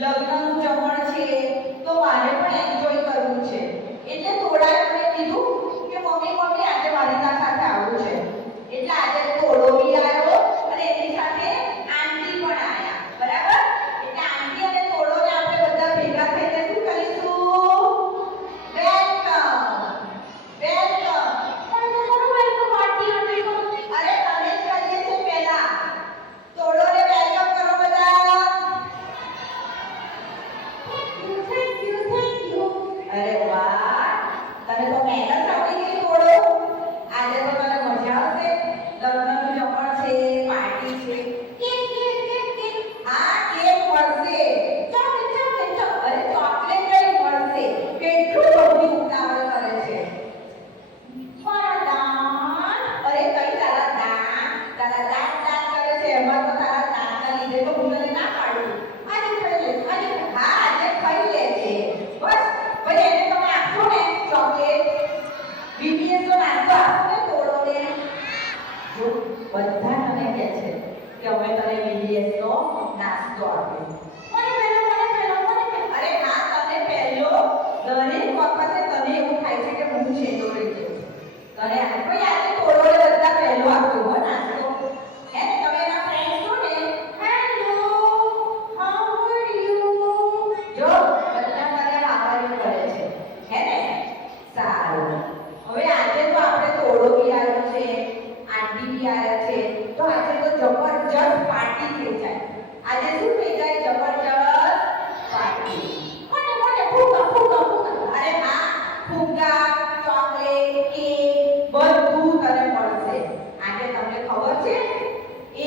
લગ્નનું જમણ છે તો મારે પણ એન્જોય કરવું છે. એટલે તોડાએ મને કીધું કે મમ્મી આજે મારી સાથે આવવું છે. એટલે આજે તોડો બી આવ્યો અને એની સાથે આંટી પણ આવ્યા. બરાબર? એટલે આંટી અને તોડોને આપણે બધા ભેગા થઈને શું કરીશું? વેલકમ. વેલકમ. પણ તમારું વેલકમ આંટી આંટી કરો. અરે તમે જ કરીએ છે પહેલા. તોડોને વેલકમ કરો બધા. Thank you. અરે વાહ, તને તો મહેનત આવડી ગઈ તોડો. આજે તો તને મજા આવશે. લગ્નનું જમણ છે, પાર્ટી છે. કેક. હા, કેક મળશે. ચોકલેટ. અરે ચોકલેટ કઈ મળશે? કેટલું બધું ઉતાવળ કરે છે. દાન. અરે કઈ તારા દાંત કરે છે. એમાં તો તારા દાંતના લીધે તો હું તને ના પાડું. આજે ખાઈ લે. હા, આજે ખાઈ લે છે. બસ ભાઈ, એને તમે આપશો ને ચોકલેટ. VPS નો નાસ્તો આપશો ને તોડોને. જો બધા તને કહે છે કે અમે તને VPS નો નાસ્તો આપ્યો. મને પહેલો. અરે હા, તને પહેલો. દરેક વખતે તને એવું થાય છે કે હું છેલ્લો રહી ગયો. તને કોઈ આજે તોડોને બધા પહેલો આપ્યો હો નાસ્તો. હે ને, તમે એના ફ્રેન્ડ છો ને. Hello, how are you? જો બધા મને આભારી કરે છે. હે ને? સારું. હવે આજે તો આપણે તોડો બી આવ્યો છે, આંટી બી આવ્યા છે, તો આજે તો જબરજસ્ત પાર્ટી થઈ જાય. આજે શું થઈ જાય? જબરજસ્ત પાર્ટી. મને ફુગ્ગા. અરે હા, ફુગ્ગા, ચોકલેટ, કેક બધું તને મળશે. આજે તમને ખબર છે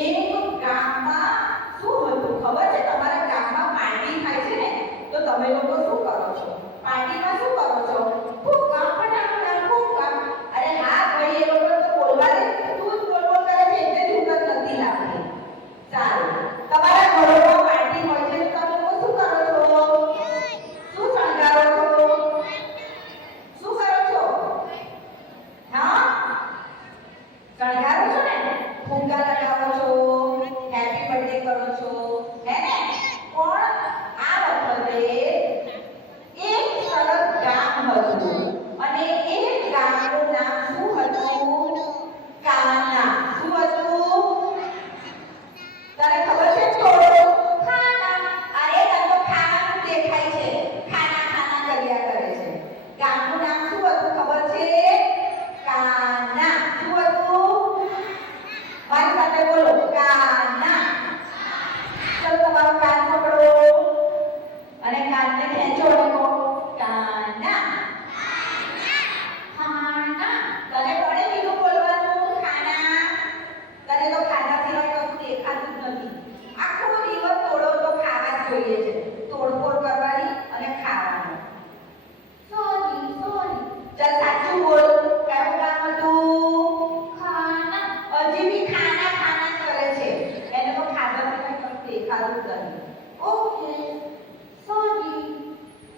એક ગામમાં શું હતું ખબર છે? તમારા ગામમાં પાર્ટી થાય છે ને, તો તમે લોકો શું કરો છો? પાર્ટીમાં શું કરો છો? ફુગ્ગા, ફુગ્ગા. અરે હા ભાઈ, એ લોકો તો બોલવા દે. તું જ બોલ કરે છે એટલે જ ઊંઘ નથી લાગતી. સારું. તમારા ઘરોમાં પાર્ટી હોય છે તો તમે લોકો શું કરો છો? શું શણગારો છો? શું કરો છો? હા, શણગારો છો ને? ફુગ્ગા લગાવો છો, હેપી બર્થડે કરો છો, હે ને? પણ આ વખતે એક સરસ ગામ હતું અને એ ગામનું નામ શું હતું? કાના. શું હતું? તને ખબર છે થોડો? ખાના. અરે તને તો ખાવાનું દેખાય છે. ખાના કર્યા કરે છે. ગામનું નામ શું હતું ખબર છે? કાના. શું હતું? મારી સાથે બોલો. કાના. ચલો તમારો કાન પકડો અને કાનને ખેંચો અને કહો કાના. ખાના. તને કોણે કીધું બોલવાનું ખાના? તને તો ખાના સિવાય કશું દેખાતું જ નથી. આખો દિવસ તોડો તો ખાવા જ જોઈએ છે. તોડફોડ કરવાની અને ખાવાનું. સોરી. ચાલ સાચું બોલ. કયું કામ હતું? ખાના. હજી બી ખાના જ કરે છે. એને તો ખાધા સિવાય કશું દેખાતું જ નથી. Okay, sorry.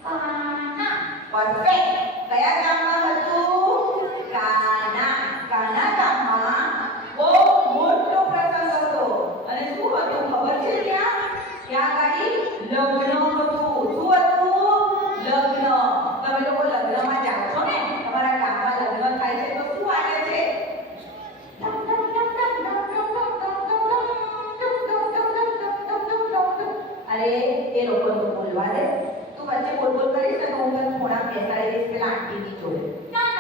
કાના. પરફેક્ટ. કયા ગામમાં હતું? કાના ગામમાં બહુ મોટો પ્રસંગ હતો. અને શું હતું ખબર છે? ત્યાં આગળ લગ્ન હતું. શું હતું? લગ્ન. તમે લોકો લગ્નમાં જાઓ છો ને? તમારા ગામમાં લગ્ન થાય છે તો શું વાગે છે? અરે એ લોકોને બોલવા દે. તું વચ્ચે બોલ કરીશ ને તો હું તને થોડા બેસાડી દઈશ પેલા આંટીની જોડે. ના.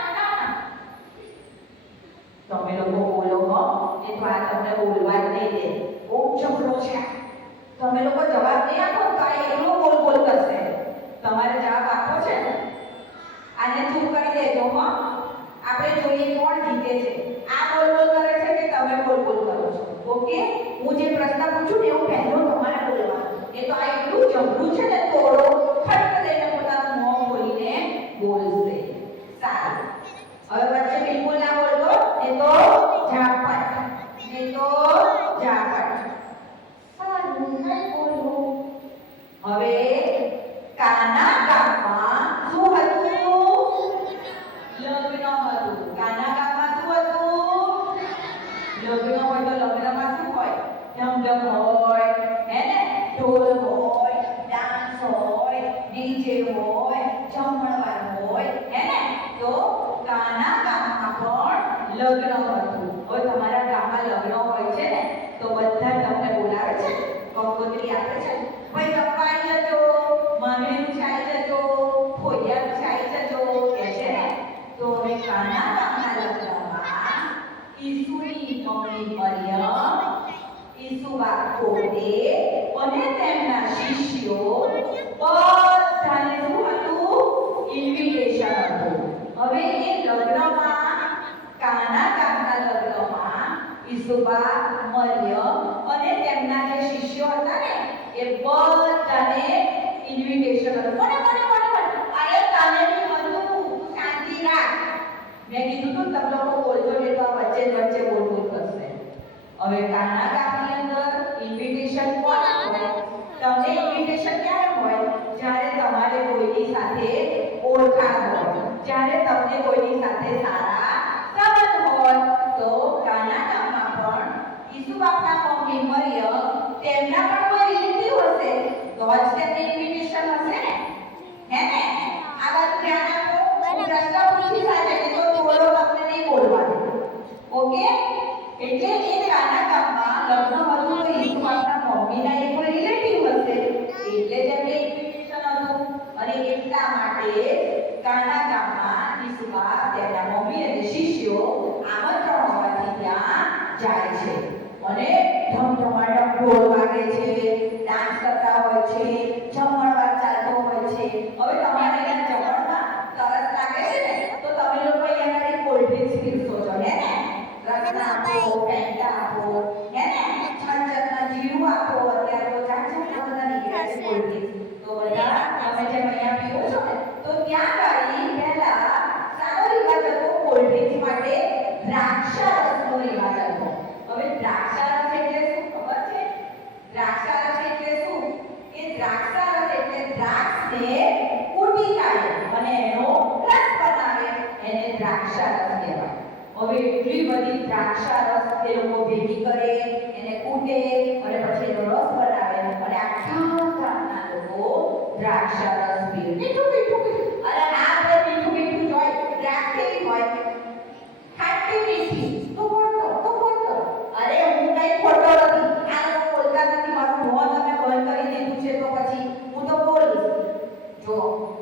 તમે લોકો બોલો હો, એ તો આ તમને બોલવા જ નહીં દે. બહુ ઝઘડો છે. તમે લોકો જવાબ નહીં આપો તો આ એટલો બોલ કરશે. તમારે જવાબ આપવો છે ને? આને ચૂપ કરી દેજો હો. આપણે જોઈએ કોણ જીતે છે. આ બોલ કરે છે કે તમે બોલ કરો છો? ઓકે, હું જે પ્રશ્ન પૂછું ને એવું પહેલો તમારે બોલવાનું. એ તો આ એટલું ઝઘડું છે ને, તોડો ફટ દઈને પોતાનું મોં ખોલીને બોલશે. સારું. હવે વચ્ચે બિલકુલ ના બોલતો, એ તો ઝાપટ. સારું, નહીં બોલું. હવે કાના ગામમાં શું હતું? લગ્ન હતું. કાના ગામમાં શું હતું? લગ્ન હોય તો લગ્નમાં શું હોય? ઢમઢમ હોય, હે ને? ઢોલ હોય, ડાન્સ ઈસુબા, મરિયમ અને તેમના જે શિષ્યો હતા ને એ બધાને ઇન્વિટેશન હતું. અરે તને બી હતું, શાંતિ રાખ. મેં કીધું તું તમે લોકો બોલજો ને તો વચ્ચે બોલવું થશે. હવે કાના ગામની અંદર ઇન્વિટેશન કોણ આપે? તમને ઇન્વિટેશન ક્યારે હોય? જ્યારે તમારે કોઈની સાથે ઓળખાણ હોય, જ્યારે તમને કોઈની સાથે સારા સંબંધ હોય. તો કાના ગામમાં પણ ઈસુબાના મમ્મી મરિયમ તેમના પણ કોઈ રિલેટિવ હશે તો જ તેમને ઇન્વિટેશન હશે ને, હે ને? આ વાત ધ્યાન આપો. પ્રશ્ન પૂછી સાથે તો થોડો તમને નહીં બોલવાનું. ઓકે? એટલે એ કાના ગામમાં લગ્ન હતું તો ઈસુબાના મમ્મીના એક કોઈ રિલેટિવ હશે એટલે જ એમને ઇન્વિટેશન હતું. અને એટલા માટે કાના ગામમાં ઈસુબા તેમના મમ્મી અને શિષ્યો આમંત્રણ હોવાથી ત્યાં જાય છે અને ધમધમાટ ઢોલ વાગે છે, ડાન્સ કરતા હોય છે, જમણવાર ચાલતો હોય છે. હવે તમારે અહીંયા જમણમાં તરસ લાગે છે ને તો તમે લોકો અહીંયા કોલ્ડ ડ્રિંક્સ પીરસો છો, હે ને? રસના આપો, ફેન્ટા આપો, હે ને? છાંચના જીરું આપો. અત્યારે તો જાતના બધા નીકળ્યા છે કોલ્ડ ડ્રિંક્સ. તો બધા તમે જેમ અહીંયા પીવો છો ને તો ત્યાં ગાડી પહેલા સારો રિવાજ હતો કોલ્ડ ડ્રિંક્સ માટે દ્રાક્ષારસનો રિવાજ હતો. હવે દ્રાક્ષારસ એટલે શું ખબર છે? દ્રાક્ષારસ એટલે શું? કે દ્રાક્ષારસ એટલે દ્રાક્ષને કૂટી કાઢે અને એનો રસ બનાવે, એને દ્રાક્ષારસ કહેવાય. હવે એટલી બધી દ્રાક્ષારસ એ લોકો ભેગી કરે, એને કૂટે અને પછી એનો રસ બનાવે અને આખા ગામના લોકો દ્રાક્ષારસ પીએ. મીઠું અરે આ બે મીઠું જોય દ્રાક્ષ કેવી હોય? ખાટી મીઠી. તો બોલતો અરે હું કઈ ખોટો નથી. આ લોકો બોલતા નથી. મારું મોં તમે બંધ કરી દીધું છે તો પછી હું તો બોલીશ. જો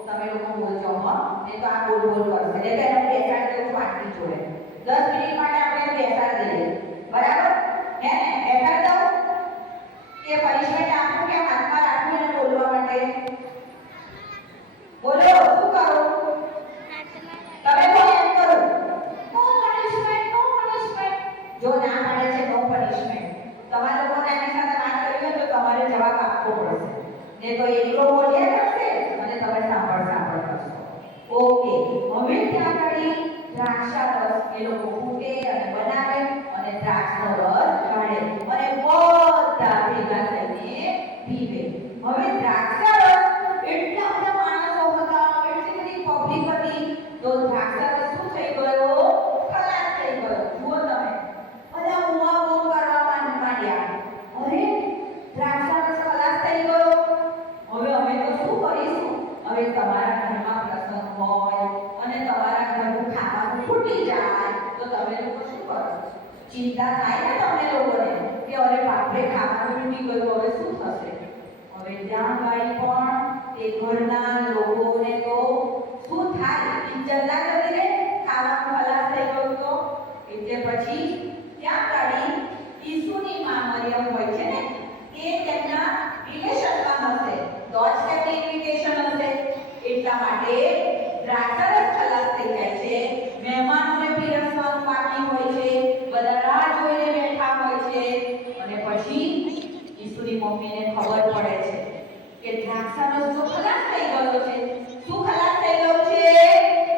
તમે લોકો બોલજો હા ને તો આ બોલ કરશે એટલે એનો બેસાડી દેવું વાટકી જોડે. 10 મિનિટ માટે આપણે બેસાડી દઈએ, બરાબર? હે ને? બેસાડી દઉં કે પનિશમેન્ટ આપું કે હાથમાં રાખું એને બોલવા માટે? બોલો શું કરું? તમે કોઈ એમ કરો નો પનિશમેન્ટ. જો ના પાડે છે નો પનિશમેન્ટ. તમારા લોકોને એની સાથે વાત કરવી હોય તો તમારે જવાબ આપવો પડશે. ને તો એકલો બોલ્યા કરશે અને તમે સાંભળ કરશો. ઓકે, હવે ત્યાં આગળ દ્રાક્ષારસ એ લોકો કૂટે અને બનાવે અને દ્રાક્ષનો રસ કાઢે અને બધા ભેગા થઈને પીવે. હવે દ્રાક્ષારસ એટલા બધા માણસો હતા, એટલી બધી પબ્લિક હતી તો દ્રાક્ષારસ શું થઈ ગયો? ખલાસ થઈ ગયો. જુઓ તમે બધા બૂમા બૂમ કરવા માંડ્યા. અરે દ્રાક્ષારસ ખલાસ થઈ ગયો. હવે અમે તો શું કરીશું? હવે તમારા ઘરમાં પ્રસંગ હોય અને તમારા ઘરનું ખાવાનું ફૂટી જાય તો તમે લોકો શું કરો? ચિંતા થાય ને તમને લોકોને કે અરે બાપરે ખાવાનું ફૂટી ગયું, હવે શું થશે? હવે ત્યાં ગાડી પણ એ ઘરના લોકોને તો શું થાય? ચિંતા જતી રહે, ખાવાનું ખલાસ થઈ ગયું તો. એટલે પછી ત્યાં ગાડી ઈસુની માં મરિયમ હોય છે ને એ તેમના રિલેશનમાં હશે તો જ તેમને ઇન્વિટેશન હશે. એટલા માટે દ્રાક્ષારસ ખલાસ થઈ જાય છે, મહેમાનોને પીરસવાનું બાકી હોય છે, બધા રાહ જોઈને બેઠા હોય છે અને પછી ઈસુની મમ્મીને ખબર પડે છે કે દ્રાક્ષારસ તો ખલાસ થઈ ગયો છે. શું ખલાસ થઈ ગયો છે?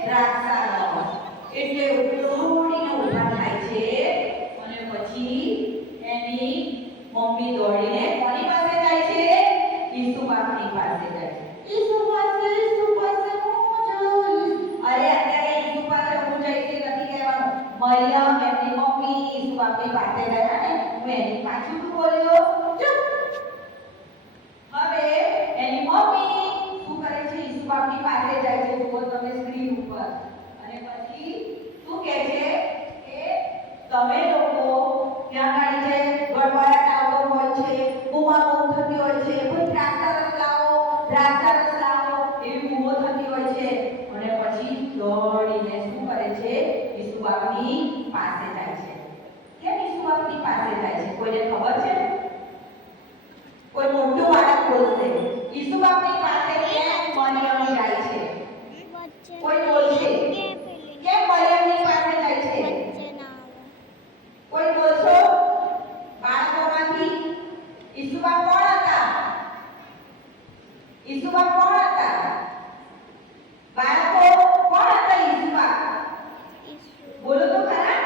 દ્રાક્ષારસ. એટલે દોડીને ઊભા થાય છે અને પછી એની મમ્મી દોડીને કોની પાસે જાય છે? ઈસુબાની પાસે જાય છે. ઈસુ પાસે હું જઈશ. અરે અત્યારે ઈસુ પાસે હું જઈશ નથી કહેવાનું. મરિયમ એમની મમ્મી ઈસુબાની પાસે ગયા ને હું એની પાછું બોલ્યો ચૂપ. હવે એની મમ્મી શું કરે છે? ઈસુબાની પાસે જાય છે. જુઓ તમે સ્ક્રીન ઉપર. અને પછી શું કહે છે કે તમે લોકો ત્યાં ગાડી છે ગડબડાટ આવતો હોય છે, બૂમાબૂમ થતી હોય છે, કોઈ દ્રાક્ષારસ લાવો એવી બૂમો થતી હોય છે અને પછી દોડીને શું કરે છે? ઈસુબાની પાસે જાય છે. કેમ ઈસુબાની પાસે જાય છે? કોઈને ખબર છે? કોઈ મોટું બાળક બોલશે ઈસુબાની પાસે કેમ મરિયમ જાય છે? કોઈ બોલશે કેમ મરિયમની પાસે જાય છે? કોઈ બોલશો? ઈસુબા કોણ હતા? બાળકો કોણ હતા ઈસુબા? બોલો તો ખરા.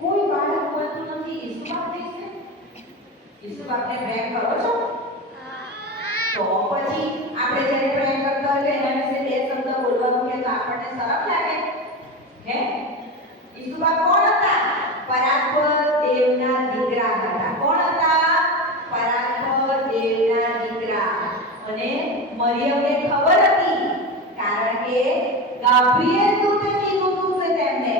કોઈ બાળક બોલતું નથી. ઈસુબા દેશે. ઈસુબાને પ્રેમ કરો છો? તો પછી આપણે જ્યારે પ્રેમ કરતા હોય એના વિશે બે શબ્દ બોલવાનું કે તો આપણને સરસ લાગે. હે? ઈસુબા કોણ હતા? પરાત્પર દેવના દીકરા હતા. કોણ હતા? પરાત્પર દેવના દીકરા. અને મરિયમને ખબર હતી કારણ કે ગાબ્રિએલ દૂતે કીધું હતું તેમને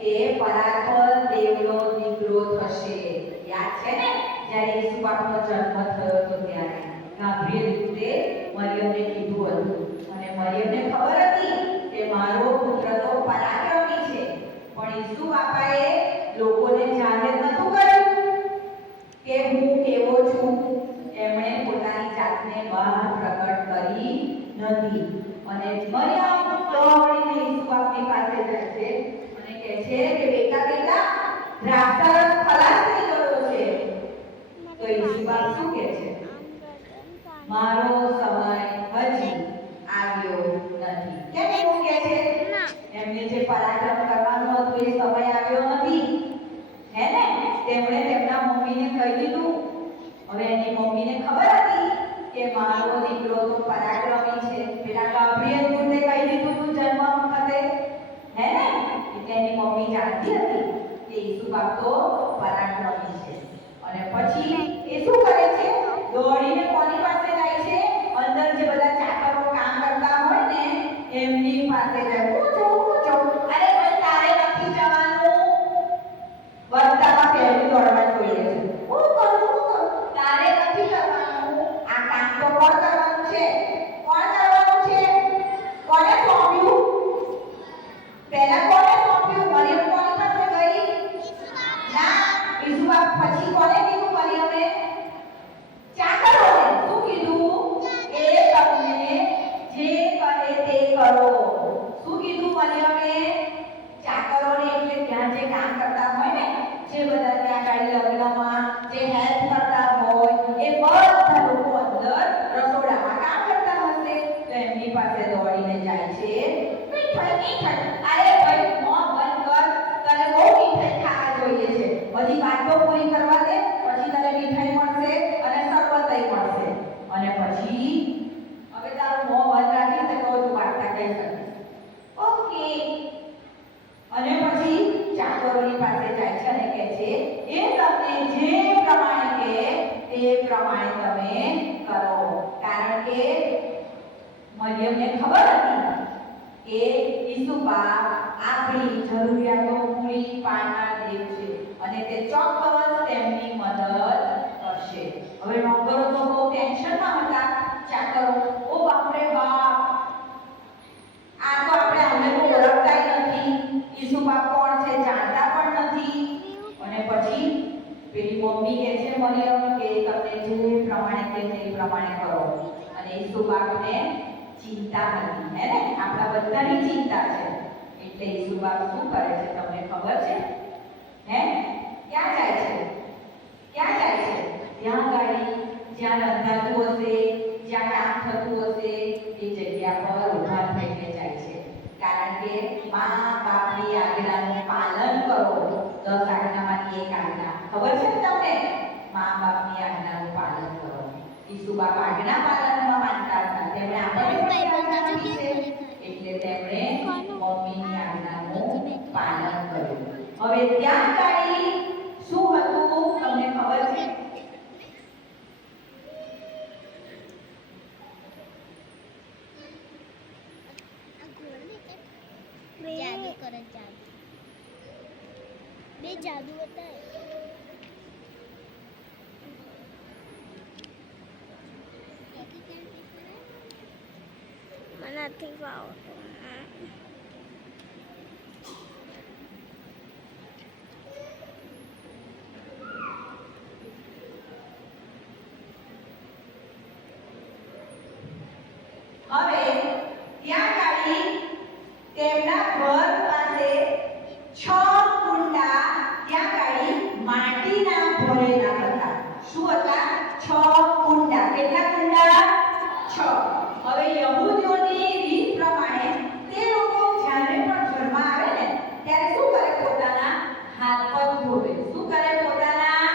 કે પરાત્પર દેવનો દીકરો થશે. યાદ છે ને જ્યારે ઈસુબાનો જન્મ થયો હતો ત્યારે ગાબ્રિએલ દૂતે મરિયમને કીધું હતું અને મરિયમને ખબર હતી કે મારો પુત્ર તો પરાક્રમી છે. પણ ઈસુ બાપાએ લોકોને જાહેર નતું કર્યું કે હું કેવો છું. એમણે પોતાની જાતને બહાર પ્રગટ કરી નથી. અને મરિયમ દોડીને ઈસુ બાપની પાસે જાય છે અને કહે છે કે બેટા બેટા દ્રાક્ષરસ ખલાસ થઈ ગયો છે. તો ઈસુ બાપ શું કહે છે? મારો સમય હજી આવ્યો નથી. કેમ એવું કહે છે? એમને જે પરાક્રમ કરવાનો હતો એ સમય આવ્યો નથી. હે ને? તેમણે તેમના મમ્મીને કહી દીધું. હવે એની મમ્મીને ખબર હતી કે મારો દીકરો તો પરાક્રમી છે. પેલા ગાબ્રિએલ દૂતે કહી દીધું તું જન્મ વખતે. હે ને? એટલે એની મમ્મી જાણતી હતી કે ઈસુ બાપ તો પરાક્રમી છે. અને પછી એ શું કરે છે? દોડીને કોની પાસે જાય છે? અંદર જે બધા ચાકરો કામ કરતા હોય ને એમની પાસે જાય. અરે ભાઈ તારે નથી જવાનું. બધામાં પહેલું દોડવા જોઈએ છે. હું કરું તારે નથી કરવાનું. આ કામ તો કોણ કરવાનું છે? કોણ કરવાનું છે? કોને સોંપ્યું? પહેલા કોને સોંપ્યું? મરિયમ કોની પાસે ગઈ? ના, ઈસુ બાપ પછી કોને કીધું? મરિયમે ચાકરોને શું કીધું? એ તમને જે કહે તે કરો. શું કીધું મરિયમે? ચાકરોને એટલે ત્યાં જે કામ કરતા હોય ને જે બધા ત્યાં ગાડી લગ્નમાં જે હેલ્પ કરતા હોય એ બધા લોકો અંદર રસોડામાં કામ કરતા હશે તો એમની પાસે દોડીને જાય છે. મીઠાઈ. અરે ભાઈ મોં બંધ કર. તને બહુ મીઠાઈ ખાવા જોઈએ છે. હજી વાત તો પૂરી કરવા દે પછી તને મીઠાઈ મળશે અને શરબતઈ મળશે. અને પછી હવે તારું મોં બંધ રાખીને તો તું વાર્તા કહી શકીશ. ઓકે. અને પછી ચાકરોની પાસે જાય છે અને કહે છે એ તમને જે પ્રમાણે કહે તે પ્રમાણે તમે કરો. કારણ કે મરિયમને ખબર હતી કે ઈસુ બાપ આપણી જરૂરિયાતો પૂરી પાડનાર દેવ છે અને તે ચોક્કસ તેમની મદદ કરશે. હવે નોકરો તો બહુ ટેન્શનમાં હતા. ચાકરો ઓ બાપ રે બાપ આ તો આપણે અમને તો ઓળખતા નથી. ઈસુ બાપ કોણ છે જાણતા પણ નથી. અને પછી પેલી મમ્મી કહે છે મરિયમ કે તમને જે પ્રમાણે કહે તે પ્રમાણે કરો. અને ઈસુ બાપને ચિંતા હતી. હે ને? આપણા બધાની ચિંતા છે. એટલે ઈસુ બાપ શું કરે છે તમને ખબર છે? હે? ક્યાં જાય છે? ક્યાં જાય છે? ત્યાં ગાડી જ્યાં રંધાતું હશે જ્યાં કામ થતું હશે એ જગ્યા પર ઊભા થઈને જાય છે. કારણ કે મા બાપની આજ્ઞાનું પાલન કરો. 10 આજ્ઞામાંથી એક આજ્ઞા ખબર છે ને તમને? મા બાપની આજ્ઞાનું પાલન કરો. ઈસુ બાપ આજ્ઞા પાલનમાં માનતા હતા. તેમણે આપણને પણ આજ્ઞા આપી છે એટલે તેમણે મમ્મીની આજ્ઞાનું પાલન કર્યું. હવે ત્યાં ગાડી શું હતું તમને ખબર છે? जादू करे जादू बे जादू होता है મને નથી આવડતું. હવે ત્યાં ગાડી તેમના ઘર પાસે 6 કુંડા ત્યાં ગાડી માટીના ભરેલા હતા. શું હતા? 6 કુંડા. કેટલા કુંડા? હવે યહૂદીઓની રીત પ્રમાણે તે લોકો જ્યારે પણ ઘરમાં આવે ને ત્યારે શું કરે? પોતાના હાથ પગ ધોવે. શું કરે? પોતાના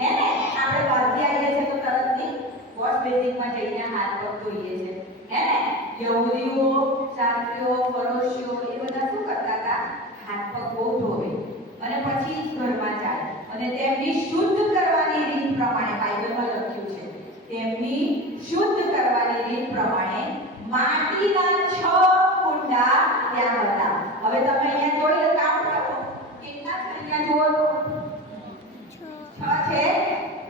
હે ને આપણે બહારથી આવીએ છીએ તો તરતથી વોશ બેસિનમાં જઈને હાથ પગ ધોઈએ છીએ હે ને? યહૂદીઓ, શાસ્ત્રીઓ, ફરોશીઓ એ બધા શું કરતા હતા? હાથ પગ બહુ ધોવે અને પછી જ ઘરમાં જાય. અને તેમની શુદ્ધ કરવાની રીત પ્રમાણે બાઇબલમાં લખ્યું છે, તેમની શુદ્ધ કરવાની રીત પ્રમાણે માટીના 6 કુંડા ત્યાં હતા. હવે તમે અહીંયા જોઈ લો, કાઉન્ટ કરો કેટલા છે અહીંયા જુઓ તો 6 છે.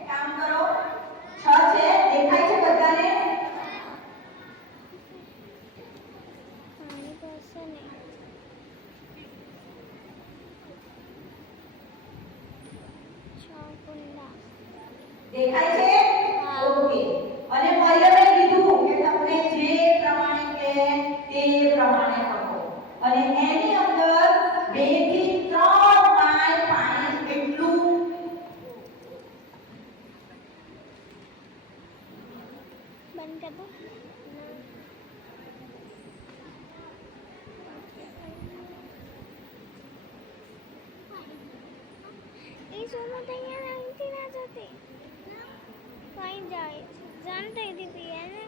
કાઉન્ટ કરો 6 છે. દેખાય છે બધાને? પાણી પડશે ને. દેખાય છે? હા. ઓકે. અને મરિયમે કીધું કે તમને જે પ્રમાણે કે તે પ્રમાણે કરો. અને એની અંદર 2 થી 3 માય પાણી એટલું બંધ કર દો. એ સોમાં અહીંયા નાખી ના જતી કઈ જાય જાણતા દીદી એને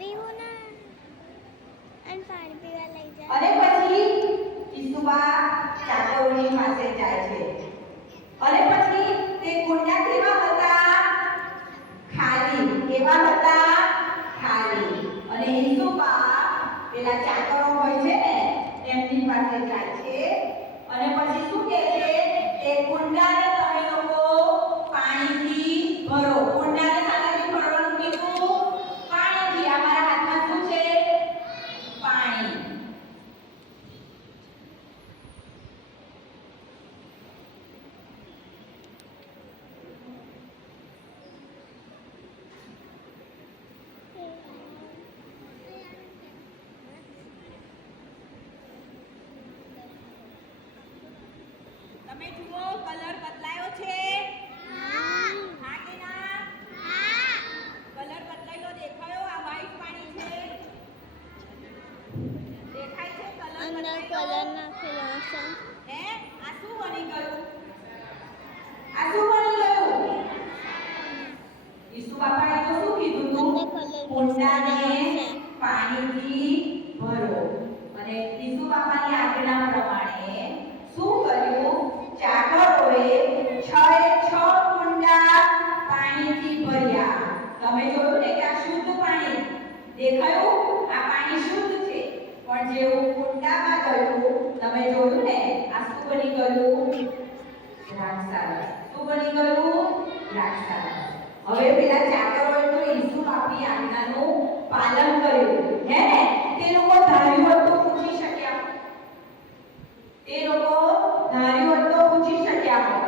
રીવોના અને પાણી પીવા લઈ જાય. અને પછી ઈસુબા ચાકરોની પાસે જાય છે. અને પછી તે કુંડા કેવા હતા? ખાલી. કેવા હતા? ખાલી. અને ઈસુબા પેલા ચાકરો હોય છે ને એમની પાસે જાય છે. અને પછી શું કહે છે? તે કુંડાને તમે લોકો પાણીથી ભરો. કુંડાને શાનાથી ભરવાનું કીધું? પાણીથી. અમારા હાથમાં શું છે? પાણી. તમે જુઓ કલર બદલાયો છે? હા કે ના? કલર બદલાયો દેખાયો? આ વ્હાઈટ પાણી છે. દેખાય છે કલર અંદર બદલાયો? કલર નાખેલો હશે. હે? આ શું બની ગયું? આ શું બની ગયું? ઈસુ બાપાએ તો શું કીધું તું? અંદર કલર કુંડાને હશે. પાણીથી ભરો. અને ઈસુ બાપાની આજ્ઞા પ્રમાણે શું કર્યું? ચાકરોએ 6 કુંડા પાણીથી ભર્યા. તમે જોયું ને કે આ શુદ્ધ પાણી દેખાયું? આ પાણી શુદ્ધ છે. પણ જેવું કુંડામાં ગયું તમે જોયું ને આ શું બની ગયું? દ્રાક્ષારસ. શું બની ગયું? દ્રાક્ષારસ. હવે પેલા ચાકરોએ તો ઈસુ બાપની આજ્ઞાનું પાલન કર્યું હે ને? તે લોકો ધાર્યું હોત તો પૂછી શક્યા. તે લોકો ધાર્યું હોત તો પૂછી શક્યા હોત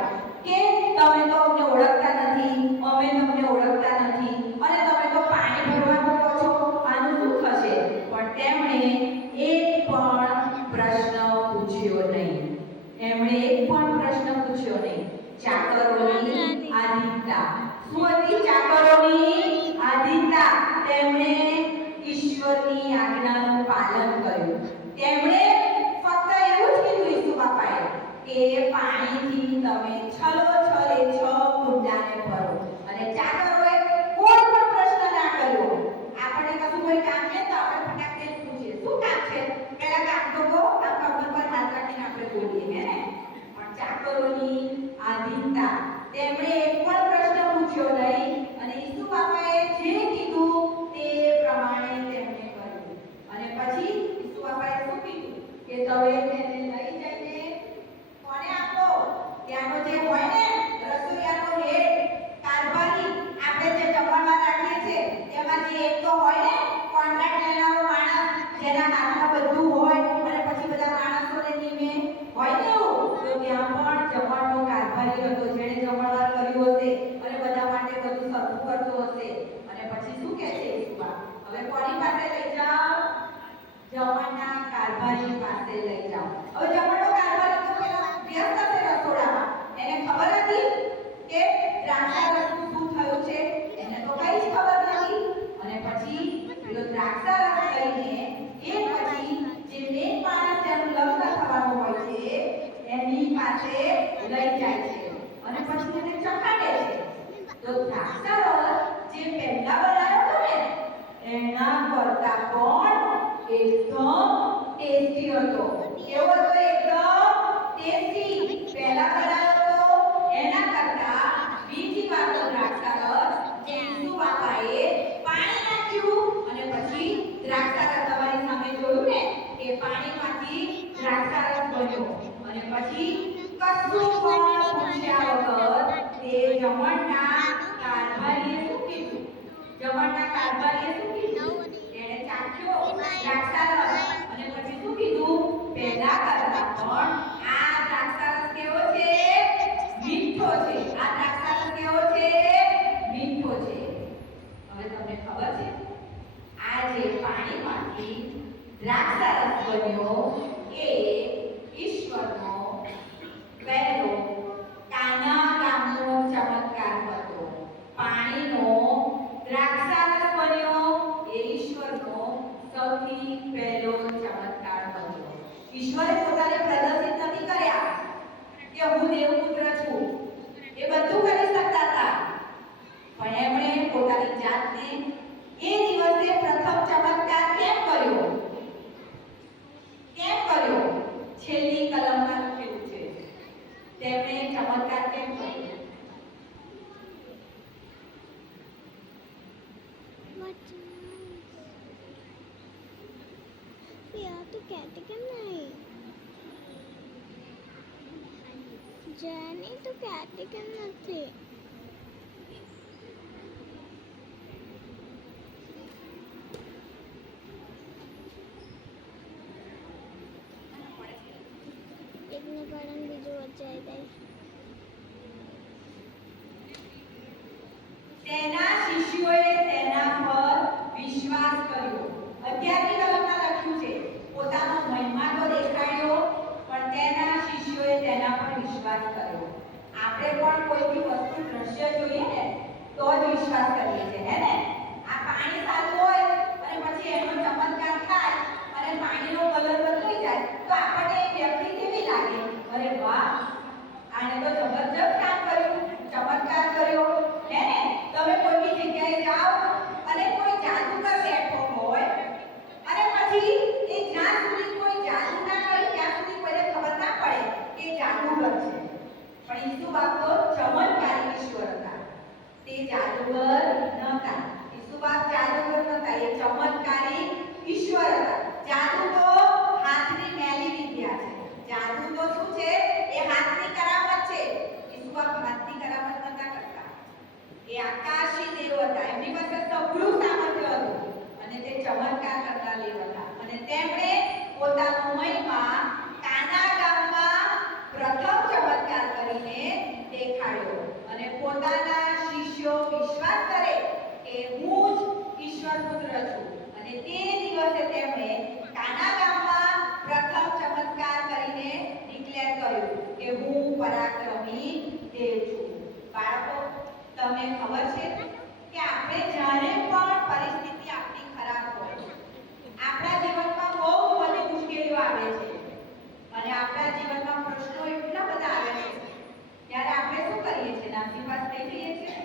કે તમે તો અમને ઓળખતા નથી, અમે તમને ઓળખતા નથી અને તમે તો પાણી ભરવાનું કહો છો, આનું શું થશે? પણ તેમણે એક પણ પ્રશ્ન પૂછ્યો નહીં. એમણે એક પણ પ્રશ્ન પૂછ્યો નહીં. ચાકરોની આધીનતા. શું હતી ચાકરોની આધીનતા? તેમણે ઈશ્વરની આજ્ઞાનું પાલન કર્યું. તેમણે ફક્ત એવું જ કીધું ઈસુ બાપાએ કે પાણીથી તમે છલોછલે 6 કુંડાને ભરો. અને ચાકરોએ કોઈ પણ પ્રશ્ન ના કર્યો. આપણે કશું કોઈ કામ છે તો આપણે ફટાક દઈને પૂછીએ શું કામ છે? પહેલા કામ તો કહો. આ કમર પર હાથ રાખીને આપણે બોલીએ હે ને? પણ ચાકરોની આધીનતા. તેમણે એક પણ પ્રશ્ન પૂછ્યો નહીં અને ઈસુ બાપાએ જે કીધું તે પ્રમાણે તેમણે કર્યું. અને પછી ઈસુ બાપાએ શું કીધું? કે તમે તેને લઈ જઈને કોને આપો? ત્યાંનો જે હોય ને રસોઈયાનો હેડ, કારભારી, આપણે જે જમણમાં રાખીએ છીએ તેમાં જે એક તો હોય ને કોન્ટ્રાક્ટ લેનારો માણસ જેના હાથમાં બધું હોય અને પછી બધા માણસોને નીમે હોય ને એવું. તો ત્યાં પણ જમણનો કારભારી હતો જેણે જમણવાર કર્યું હશે અને બધા માટે બધું સરખું કરતો હશે. અને પછી શું કહે છે ઈસુબા? હવે કોની પાસે લઈ જાઓ? જમણના કારભારી પાસે લઈ જાઓ. હવે જમણનો કારભારી તો પેલા વ્યસ્ત હશે રસોડામાં. એને ખબર હતી કે દ્રાક્ષા તો દ્રાક્ષારસ જે પહેલા બનાવ્યો હતો ને એના કરતા પણ એકદમ ટેસ્ટી હતો. કેવો હતો? એકદમ ટેસ્ટી. પહેલા બનાવ્યો હતો એના કરતા. બીજી વાત તો દ્રાક્ષારસ જે ઈસુ બાપાએ પાણી નાખ્યું અને પછી દ્રાક્ષારસ તમારી સામે જોયું ને કે પાણીમાંથી દ્રાક્ષારસ બન્યો અને પછી કશું પણ પૂછ્યા વગર તે જમણના કારભારીએ શું કીધું? જમણના કારભારીએ શું કીધું? એણે ચાખ્યો દ્રાક્ષારસ અને પછી શું કીધું? પહેલા કરતા પણ આ દ્રાક્ષારસ કેવો છે? મીઠો છે. આ દ્રાક્ષારસ કેવો છે? મીઠો છે. હવે તમને ખબર છે આ જે પાણીમાંથી દ્રાક્ષારસ બન્યો એ ઈશ્વરનો પહેલો કાના ગામનો ચમત્કાર હતો. પાણીનો દ્રાક્ષારસ બન્યો એ ઈશ્વરનો સૌથી પહેલો ચમત્કાર હતો. ઈશ્વરે પોતાને પ્રદર્શિત નથી કર્યા કે હું દેવપુત્ર છું. એ બધું કરી શકતા હતા પણ એમણે પોતાની જાતને એ દિવસે પ્રથમ ચમત્કાર કેમ કર્યો? કેમ કર્યો? છેલ્લી કલમમાં લખેલું છે. તેમણે ચમત્કાર કેમ કર્યો? यार तू कहते क्यों नहीं? जाने तो कहते क्यों नहीं? एक ने पढ़न बीजू बच्चा है તેના શિષ્યોએ તેના પર વિશ્વાસ કર્યો. 11મી કલમમાં લખ્યું છે પોતાનો મહિમા તો દેખાડ્યો પણ તેના શિષ્યોએ તેના પર વિશ્વાસ કર્યો. આપણે પણ કોઈ બી વસ્તુ દ્રશ્ય જોઈએ ને તો જ વિશ્વાસ કરીએ છીએ, હે ને? આ પાણી સારું હોય અને પછી એનો ચમત્કાર થાય અને પાણીનો કલર બદલાઈ જાય તો આપણને એ વ્યક્તિ કેવી લાગે? અરે વાહ, આને તો જબરજસ્ત કામ કર્યું, ચમત્કાર કર્યો, હે ને? તમે કોઈ બી જગ્યાએ જાઓ અને કોઈ જાદુગર બેઠો હોય અને પછી એ જ્યાં સુધી કોઈ જાદુ ના કરે ત્યાં સુધી કોઈને ખબર ના પડે કે જાદુગર છે. પણ ઈસુ બાપ તો ચમત્કારી ઈશ્વર હતા. તે જાદુગર નહોતા. ઈસુ બાપ જાદુગર નહોતા, એ ચમત્કારી ઈશ્વર હતા. જાદુ તો હાથની મેલી વિદ્યા છે. જાદુ તો શું છે? એ હાથની કરામત છે. ઈસુ બાપ હાથની કરામત નહોતા કરતા. એ આકાશી દેવ હતા. એમની પાસે સઘળું સામર્થ્ય હતું અને તે ચમત્કાર કરતા દેવ હતા અને તેમણે પોતાનો મહિમા કાના ગામમાં પ્રથમ ચમત્કાર કરીને દેખાડ્યો અને પોતાના શિષ્યો વિશ્વાસ કરે કે હું જ ઈશ્વર પુત્ર છું અને તે દિવસે તેમણે કાના ગામમાં પ્રથમ ચમત્કાર કરીને ડિક્લેર કર્યું કે હું પરાક્રમી દેવ છું. બાળકો, તમને ખબર છે કે આપણે જ્યારે પણ પરિસ્થિતિ આપણી ખરાબ હોય, આપણા જીવનમાં બહુ બધી મુશ્કેલીઓ આવે છે અને આપણા જીવનમાં પ્રશ્નો એટલા બધા આવે છે ત્યારે આપણે શું કરીએ છીએ? નાસીપાસ થઈ જઈએ છીએ,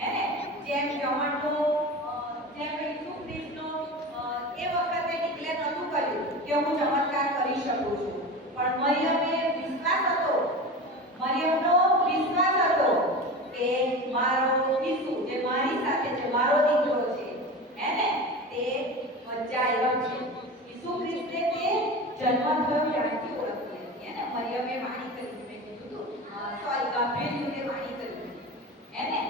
હે ને? જેમ જમણનો જેમ ઈસુ ખ્રિસ્તનો એ વખતે ડિક્લેર નહોતું કર્યું કે હું ચમત્કાર કરી શકું છું પણ મરિયમને વિશ્વાસ હતો. મરિયમનો વિશ્વાસ હતો કે મારો ઈસુ જે મારી સાથે છે, મારો દીકરો છે, હે ને? તે બચાવ્યો છે. ઈસુ ખ્રિસ્તે તે જન્મ થયો ત્યારથી ઓળખી હતી, હે ને? મરિયમે વાણી કરી, મેં કીધું હતું, સોરી, ગાબ્રિએલે વાણી કરી, હે ને?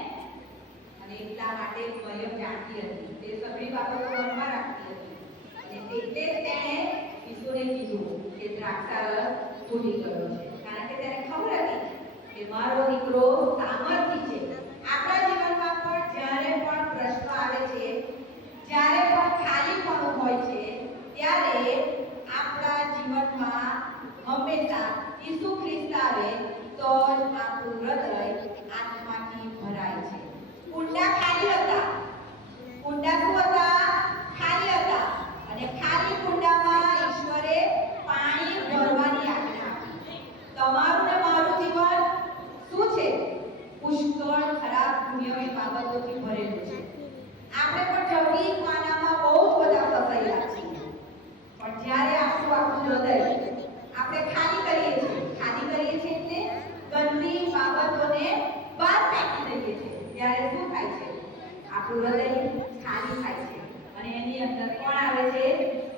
અને એટલા માટે મરિયમ જાણતી હતી, તે સગળી બાબતો મનમાં રાખતી હતી અને એટલે જ તેણે ઈસુને કીધું કે દ્રાક્ષારસ ફૂટી ગયો છે, કારણ કે તેને ખબર હતી કે મારો દીકરો સામર્થ્ય છે. આપણા જીવનમાં પણ જ્યારે પણ પ્રશ્નો આવે છે, જ્યારે પણ ખાલીપણું હોય છે ત્યારે આપણા જીવનમાં હંમેશા ઈસુ ખ્રિસ્ત આવે તો જ આપણું હૃદય આત્માથી ભરાય છે. કુંડા ખાલી હતા. કુંડા શું હતા? ખાલી હતા અને ખાલી કુંડામાં ઈશ્વરે પાણી ભરવાની આજ્ઞા આપી. તમારું ને મારું જીવન શું દુનિયાવી બાબતોથી ભરેલું છે. આપણે પણ જલ્દી ખાનામાં બહુ જ બધા ફસાયેલા છીએ. પણ જ્યારે આપણું હૃદય આપણે ખાલી કરીએ છીએ એટલે ગંદી બાબતોને બહાર ફેંકી દઈએ છીએ, ત્યારે શું થાય છે? આપણું હૃદય ખાલી થાય છે અને એની અંદર કોણ આવે છે?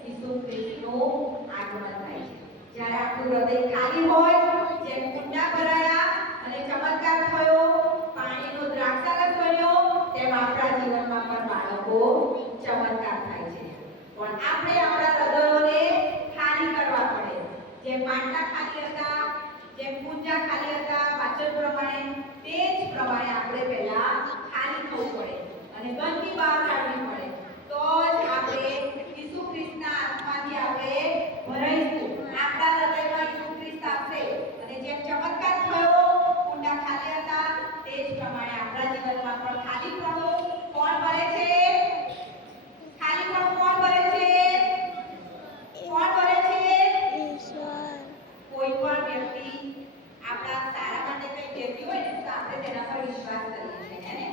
ઈસુ ખ્રિસ્તનું આગમન થાય છે. જ્યારે આપણું હૃદય ખાલી હોય, જેમ કુંડા ભરાયા અને ચમત્કાર થયો, પાણીનો દ્રાક્ષારસ બન્યો, તેમ આપણા જીવનમાં પણ બાળકો ચમત્કાર થાય છે. પણ આપણે આપણા હૃદયોને ખાલી કરવા પડે. જેમ માટલા ખાલી હતા, જેમ કુંજા ખાલી હતા, વાચન પ્રમાણે તે જ પ્રમાણે આપણે પહેલા ખાલી થવું પડે અને ગંદકી બહાર કાઢવી પડે. તો જ આપણે ઈસુ ખ્રિસ્તના આત્માથી આપણે ભરાઈશું. આપણા હૃદયમાં ઈસુ ખ્રિસ્ત આવશે અને જેમ ચમત્કાર થયો, કુંડા ખાલી હતા, તે જ પ્રમાણે આપણા જીવનમાં પણ ખાલીપણું કોણ ભરે છે? ખાલીપણું કોણ ભરે છે? કોણ ભરે છે? ઈશ્વર. કોઈ પણ વ્યક્તિ આપણા સારા માટે કંઈ કહેતી હોય ને તો આપણે તેના પર વિશ્વાસ કરીએ છીએ, હે ને?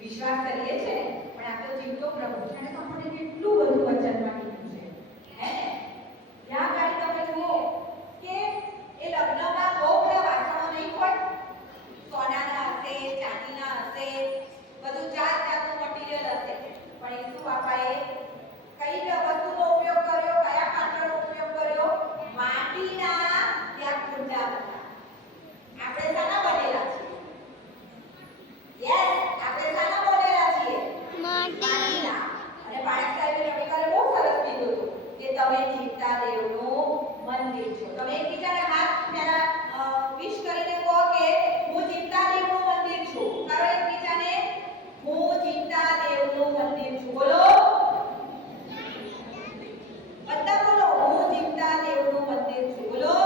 વિશ્વાસ કરીએ છીએ ને, પણ આ તો જીવતો પ્રભુ છે અને આપણને કેટલું બધું વચનમાં કીધું છે, હે ને? યા ગાડી તમે જુઓ કે એ લગ્નમાં બહુ બધા વાસણો નહીં હોય, સોનાના હશે, ચાંદીના હશે, બધું જાત જાતનું મટીરીયલ હશે, પણ ઈસુ બાપાએ કઈ વસ્તુનો ઉપયોગ કર્યો? કયા પાત્રનો ઉપયોગ કર્યો? માટીના ત્યાં કુંડા હતા. આપણે શાના બનેલા છીએ? યસ, આપણે શાના બનેલા છીએ? માટીના. અને બાળક સાહેબે રવિવારે બહુ સરસ કીધું હતું કે તમે જીવતા દેવનું મંદિર છો. તમે એકબીજાને હાથ પહેલા વિશ કરીને કહો કે હું જીવતા દેવનું મંદિર છું. કરો એકબીજાને, હું જીવતા દેવનું મંદિર છું. બોલો, બધા બોલો, હું જીવતા દેવનું મંદિર છું. બોલો.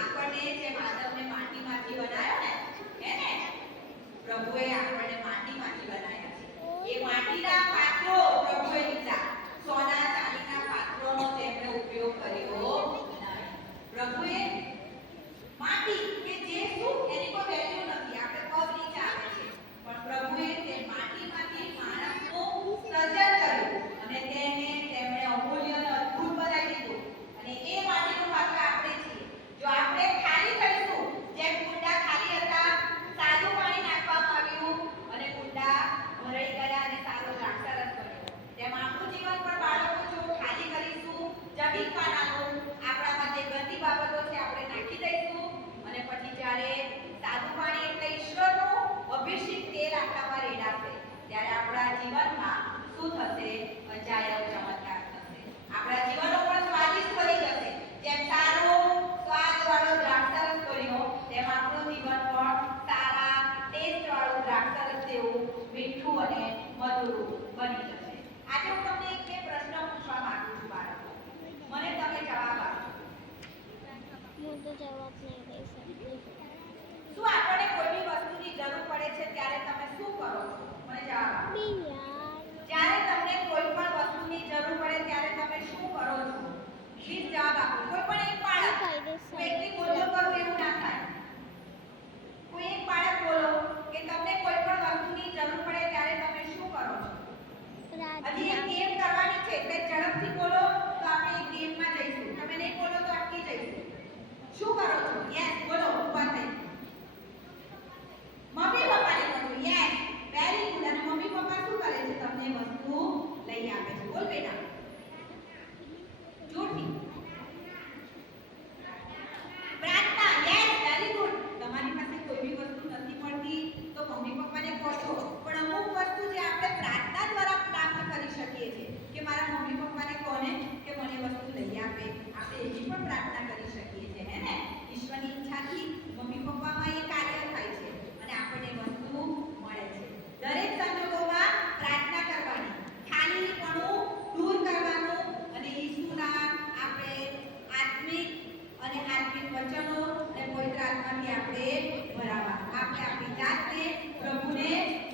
આપણને જે માનવને માટીમાંથી બનાવ્યો ને, હે ને? પ્રભુએ આપણને માટીમાંથી બનાવ્યા છે. એ માટીના પાત્રો પ્રભુએ લીધા. સોના ચાંદીના પાત્રોનો તેમણે ઉપયોગ કર્યો નહીં. પ્રભુએ માટી કે જે શું એની કોઈ વેલ્યુ નથી, આપણે પગ નીચે આવે છે, પણ પ્રભુએ તે માટીમાંથી માણસનું સર્જન કર્યું અને તેમણે અમૂલ્ય અને અદ્ભુત બનાવી દીધું. અને એ માટીનું પાત્ર આપણે છીએ. જો આપણે ખાલી થઈશું, જેમ કુંડા ખાલી હતા, સાદું પાણી નાખવામાં આવ્યું અને કુંડા ભરાઈ ગયા અને સારો દ્રાક્ષારસ બન્યો, તેમ આપણું જીવન પણ બાળકો જો ખાલી કરીશું, જગીખાનાનું આપણામાં જે ગંદી બાબતો છે આપણે નાખી દઈશું અને પછી જ્યારે સાદું પાણી એટલે ઈશ્વરનું અભિષેક તેલ આપણામાં રેડાશે, ત્યારે આપણા જીવનમાં શું થશે? અજાયબ ચમત્કાર થશે. આપણા જીવનો પણ સ્વાદિષ્ટ બની જશે. જેમ સારો સ્વાદવાળો દ્રાક્ષારસ બન્યો, તેમ આપણું જીવન પણ સારા ટેસ્ટવાળું દ્રાક્ષારસ જેવું મીઠું અને મધુર બની જશે. આજે હું તમને એક બે પ્રશ્ન પૂછવા માંગુ છું બાળકો. મને તમે જવાબ આપો. હું તો જવાબ નહીં દઈ શકતી. શું આપણને કોઈ બી વસ્તુની જરૂર પડે છે ત્યારે તમે શું કરો છો? મને જવાબ આપો. જ્યારે તમને કોઈ પણ વસ્તુની જરૂર પડે ત્યારે તમે શું કરો છો? પ્લીઝ જવાબ આપો. કોઈ પણ એક બાળક, હું એકલી બોલતો કરું એવું ના થાય. કોઈ એક બાળક બોલો કે તમને કોઈ પણ વસ્તુની જરૂર પડે ત્યારે તમે શું કરો છો? હજી એક ગેમ કરવાની છે એટલે ઝડપથી બોલો તો આપણે એક ગેમમાં જઈશું. તમે નહીં બોલો તો અટકી જઈશું. શું કરો છો? યસ, બોલો, ઊભા થઈ. મમ્મી પપ્પાને કહો. Yes, very good. અને મમ્મી પપ્પા શું કરે છે? તમને વસ્તુ લઈ આપે છે. બોલ બેટા, જોરથી. પ્રાર્થના. Yes, very good. તમારી પાસે કોઈ બી વસ્તુ નથી મળતી તો મમ્મી પપ્પાને કહો છો, પણ અમુક વસ્તુ જે આપણે પ્રાર્થના દ્વારા પ્રાપ્ત કરી શકીએ છીએ કે મારા મમ્મી પપ્પાને કોને કે મને વસ્તુ લઈ આપે, આપણે એની પણ પ્રાર્થના કરી શકીએ છીએ, હે ને? ઈશ્વરની ઈચ્છાથી મમ્મી પપ્પામાં એ કાર્ય થાય છે અને આપણને વસ્તુ મળે છે. દરેક સંજોગોમાં પ્રાર્થના કરવાની, ખાલીપણું દૂર કરવાનું અને ઈસુના આપણે આત્મિક વચનો અને પવિત્ર આત્માથી આપણે ભરાવા. આપણે આપણી જાતને પ્રભુને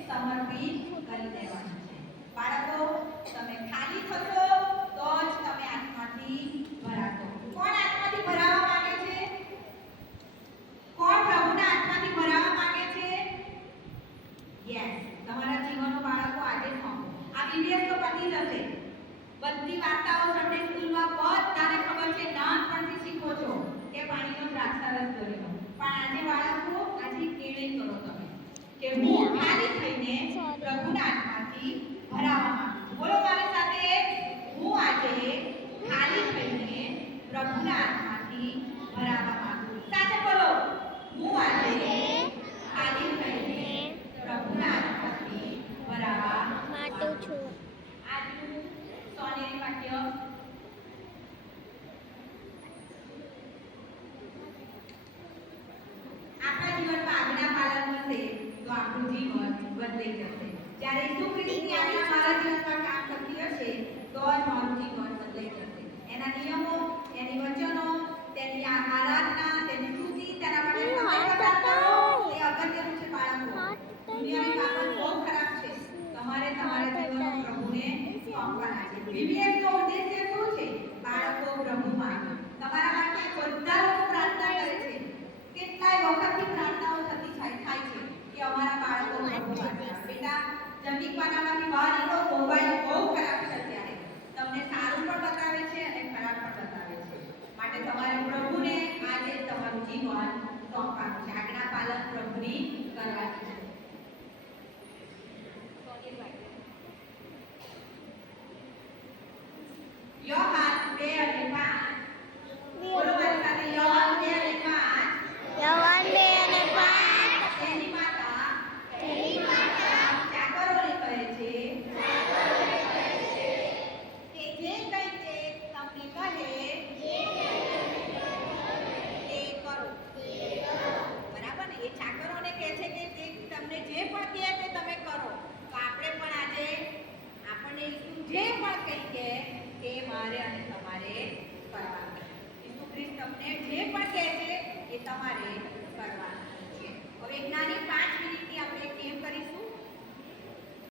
સમર્પિત કરી દેવાની છે. બાળકો, તમે ખાલી થશો તો જ તમે આત્માથી ભરાશો. કોણ આત્માથી ભરાવા માંગે છે? કોણ પ્રભુના આત્માથી ભરાવા માંગે છે? આજે બાળકો આજે કેળે કરો તમે કે હું ખાલી થઈને પ્રભુના હાથમાંથી ભરાવા માંગુ છું. બોલો મારી સાથે, હું આજે ખાલી થઈને પ્રભુના હાથમાંથી ભરાવા માંગુ છું. સાથે બોલો, હું આજે ખાલી થઈને પ્રભુના હાથમાંથી ભરાવા માટું છું. આજનું સોનેરી વાક્ય આપણા જીવનમાં આજ્ઞા પાલન હશે તો આપણું જીવન બદલાઈ જશે. જ્યારે ઈસુ ખ્રિસ્તની આજ્ઞા મારા જીવનમાં કામ કરતી હશે તો જ મારું જીવન બદલાઈ જશે. એના નિયમો, એની વચનો, તેની આરાધના, તેની સ્તુતિ, તેના માટે સમય પસાર કરવો એ અગત્યનું છે બાળકો. દુનિયાની બાબત બહુ ખરાબ છે. તમારે તમારા જીવન પ્રભુને સોંપવાના છે. VBSનો ઉદ્દેશ્ય શું છે? બાળકો પ્રભુમાં. તમારા માટે બધા લોકો પ્રાર્થના કરે છે. કેટલાય વખતથી પ્રાર્થનાઓ થતી થાય છે કે અમારા બાળકો પ્રભુમાં છે. બેટા, જમીનવાનામાંથી બહાર નીકળો. મોબાઈલ બહુ ખરાબ છે અત્યારે. તમને સારું પણ બતાવે છે અને ખરાબ પણ બતાવે છે. માટે તમારે પ્રભુને આજે તમારું જીવન સોંપવાનું છે. આજ્ઞા પાલન પ્રભુની કરવાની છે. યોહાન 2:5. બોલો મારી સાથે, યોહાન 2:5. યોહાન 2:5. તેની માતા ચાકરોને કહે છે કે જે કંઈ તે તમને કહે તે કરો. બરાબર ને? એ ચાકરોને કહે છે કે તે તમને જે પણ કહે તે તમે કરો. તો આપણે પણ આજે આપણને ઈસુ જે પણ કહી કે તે મારે અને તમારે કરવાનું. ઈસુ ખ્રિસ્ત તમને જે પણ કહે છે એ તમારે